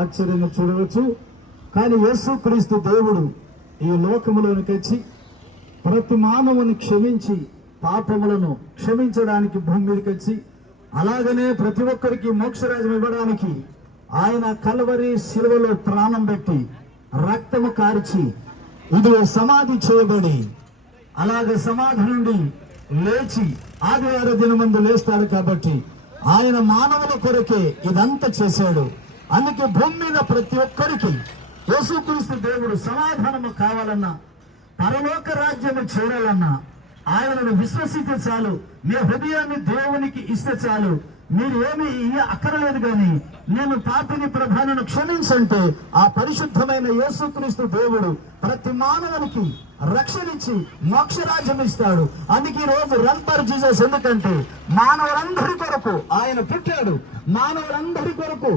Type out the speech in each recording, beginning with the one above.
ఆశ్చర్యంగా చూడవచ్చు. కానీ యేసుక్రీస్తు దేవుడు ఈ లోకములోనికి వచ్చి ప్రతి మానవుని క్షమించి పాపములను క్షమించడానికి భూమి మీదకి వచ్చి అలాగనే ప్రతి ఒక్కరికి మోక్షరాజ్యం ఇవ్వడానికి ఆయన కల్వరి శిలువలో ప్రాణం పెట్టి రక్తము కార్చి ఇది సమాధి చేయబడి అలాగే సమాధి నుండి లేచి ఆదివార దినమందు లేస్తాడు. కాబట్టి ఆయన మానవుల కొరకే ఇదంతా చేశాడు. అందుకే భూమి మీద ప్రతి ఒక్కరికి యేసుక్రీస్తు దేవుడు సమాధానము కావాలన్నా పరలోక రాజ్యము చేరాలన్నా ఆయనను విశ్వసిస్తే చాలు. మీ హృదయాన్ని దేవునికి ఇస్తే చాలు. మీరు ఏమి అక్కర్లేదు. కానీ నేను పాపిని ప్రభాను క్షమించంటే ఆ పరిశుద్ధమైన యేసుక్రీస్తు దేవుడు ప్రతి మానవునికి రక్షణించి మోక్షరాజ్యం ఇస్తాడు. అందుకే ఈ రోజు రన్ ఫర్ జీసస్. ఎందుకంటే మానవులందరి కొరకు ఆయన పుట్టాడు, మానవులందరి కొరకు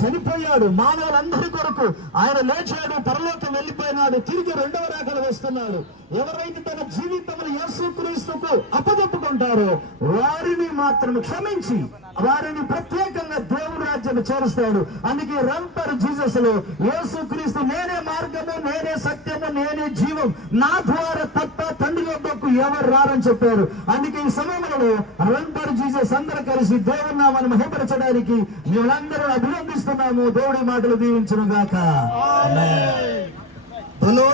చనిపోయాడు, మానవులందరి కొరకు ఆయన లేచాడు, పరలోకం వెళ్ళిపోయినాడు, తిరిగి రెండవ రాకడ వస్తున్నాడు. ఎవరైతే తన జీవితంలో యేసుక్రీస్తుకు అప్పదొప్పుకుంటారో వారిని మాత్రం క్షమించి వారిని ప్రత్యేకంగా దేవుని రాజ్యం చేరుస్తాడు. అందుకే రన్ ఫర్ జీసస్ లో యేసుక్రీస్తు నేనే మార్గము, నేనే సత్యము, నేనే జీవం, నా ద్వారా తప్ప తండ్రి వద్దకు ఎవరు రారని చెప్పారు. అందుకే ఈ సమయంలో రన్ ఫర్ జీసస్ అందరూ కలిసి దేవుని నామాన్ని మహిమపరచడానికి మేమందరూ అభినందిస్తున్నాము. దేవుడి మాటలు దీవించును గాక.